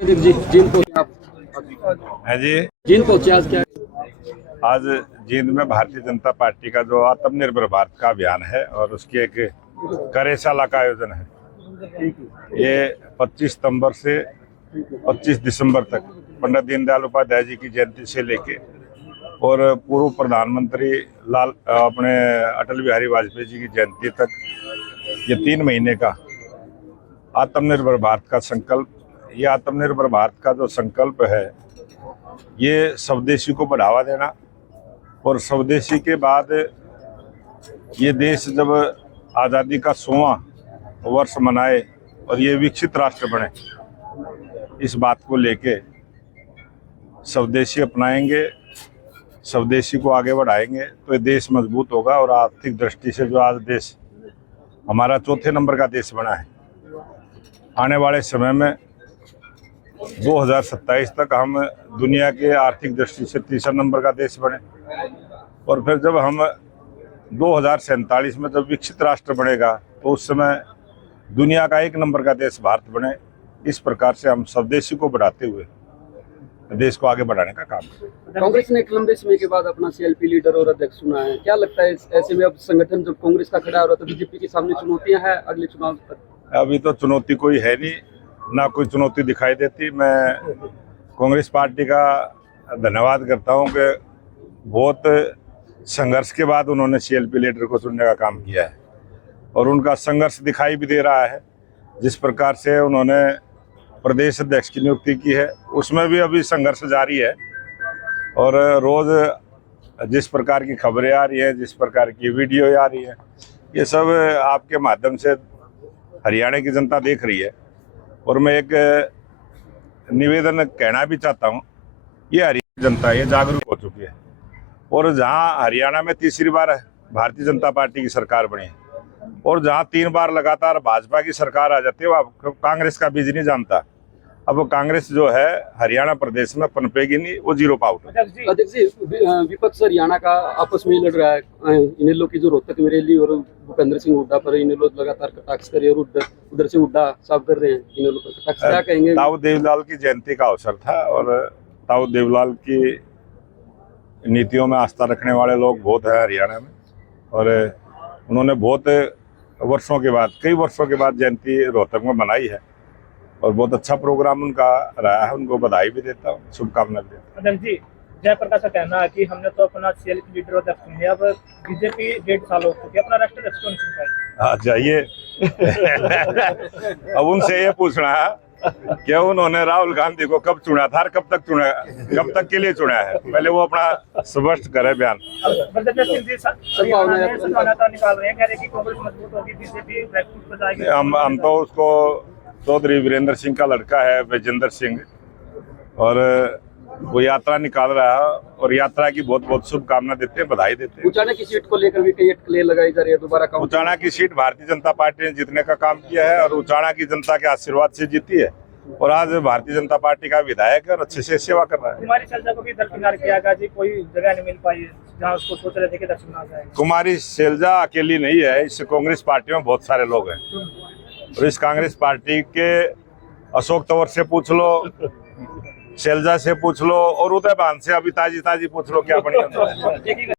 जी जींद पहुंचे आप? है जी। जींद पहुंचे आज क्या? आज जींद में भारतीय जनता पार्टी का जो आत्मनिर्भर भारत का अभियान है और उसकी एक कार्यशाला का आयोजन है। ये 25 सितंबर से 25 दिसंबर तक पंडित दीनदयाल उपाध्याय जी की जयंती से लेके और पूर्व प्रधानमंत्री अपने अटल बिहारी वाजपेयी जी की जयंती तक ये 3 महीने का आत्मनिर्भर भारत का संकल्प, ये आत्मनिर्भर भारत का जो संकल्प है ये स्वदेशी को बढ़ावा देना और स्वदेशी के बाद ये देश जब आज़ादी का 100वां वर्ष मनाए और ये विकसित राष्ट्र बने, इस बात को लेके स्वदेशी अपनाएंगे, स्वदेशी को आगे बढ़ाएंगे तो ये देश मजबूत होगा। और आर्थिक दृष्टि से जो आज देश हमारा चौथे नंबर का देश बना है, आने वाले समय में 2027 तक हम दुनिया के आर्थिक दृष्टि से तीसरा नंबर का देश बने और फिर जब हम 2047 में जब विकसित राष्ट्र बनेगा तो उस समय दुनिया का 1 नंबर का देश भारत बने। इस प्रकार से हम स्वदेशी को बढ़ाते हुए देश को आगे बढ़ाने का काम करें। कांग्रेस ने एक लंबे समय के बाद अपना सीएलपी लीडर और अध्यक्ष चुना है, क्या लगता है ऐसे में अब संगठन जब कांग्रेस का खड़ा हो रहा है तो बीजेपी के सामने चुनौतियां हैं अगले चुनाव तक? अभी तो चुनौती कोई है नहीं, ना कोई चुनौती दिखाई देती। मैं कांग्रेस पार्टी का धन्यवाद करता हूं कि बहुत संघर्ष के बाद उन्होंने सीएलपी लीडर को चुनने का काम किया है और उनका संघर्ष दिखाई भी दे रहा है। जिस प्रकार से उन्होंने प्रदेश अध्यक्ष की नियुक्ति की है उसमें भी अभी संघर्ष जारी है और रोज जिस प्रकार की खबरें आ रही है, जिस प्रकार की वीडियो आ रही है, ये सब आपके माध्यम से हरियाणा की जनता देख रही है। और मैं एक निवेदन कहना भी चाहता हूँ, ये हरियाणा जनता ये जागरूक हो चुकी है और जहाँ हरियाणा में तीसरी बार भारतीय जनता पार्टी की सरकार बनी है और जहाँ 3 बार लगातार भाजपा की सरकार आ जाती है, वो कांग्रेस का बीज नहीं जानता। अब वो कांग्रेस जो है हरियाणा प्रदेश में पनपेगी नहीं, वो जीरो पाउट। अध्यक्ष जी, विपक्ष हरियाणा का आपस में लड़ रहा है। इनेलो की जो रोहतक में रैली और भूपेंद्र सिंह हुड्डा पर इनेलो लगातार कटाक्ष कर रहे हैं और उधर से हुड्डा साफ कर रहे हैं इनेलो पर कटाक्ष, क्या कहेंगे? ताऊ देवीलाल की जयंती का अवसर था और ताऊ देवीलाल की नीतियों में आस्था रखने वाले लोग बहुत हैं हरियाणा में और उन्होंने बहुत वर्षों के बाद, कई वर्षों के बाद जयंती रोहतक में मनाई है और बहुत अच्छा प्रोग्राम उनका रहा है। उनको बधाई भी देता हूँ, शुभकामनाएं देता हूँ। अध्यक्ष जी, जयप्रकाश का कहना है कि हमने तो अपना सीएलपी लीडर अध्यक्ष है, अब बीजेपी 1.5 साल हो चुके, अपना राष्ट्रीय अध्यक्ष क्यों नहीं चुन पाई? जाइए अब उनसे ये पूछना है कि उन्होंने राहुल गांधी को कब चुना था और कब तक के लिए चुना है, पहले वो अपना स्पष्ट करे बयान। हम तो उसको चौधरी वीरेंद्र सिंह का लड़का है विजेंद्र सिंह और वो यात्रा निकाल रहा है और यात्रा की बहुत बहुत शुभकामना देते हैं, बधाई देते हैं। उचाना की सीट को लेकर भी कई अटकलें लगाई जा रही है दोबारा। उचाना की सीट भारतीय जनता पार्टी ने जीतने का काम किया है और उचाना की जनता के आशीर्वाद से जीती है और आज भारतीय जनता पार्टी का विधायक और अच्छे से सेवा कर रहा है। कुमारी शैलजा को भी दरकिनार किया गया जी, कोई जगह नहीं मिल पाई जहां उसको सोच रहे थे कि दक्षिण आ जाए। कुमारी शैलजा अकेली नहीं है, इस कांग्रेस पार्टी में बहुत सारे लोग हैं और इस कांग्रेस पार्टी के अशोक तंवर से पूछ लो, शैलजा से पूछ लो और उदय भान से अभी ताजी पूछ लो, क्या बढ़िया।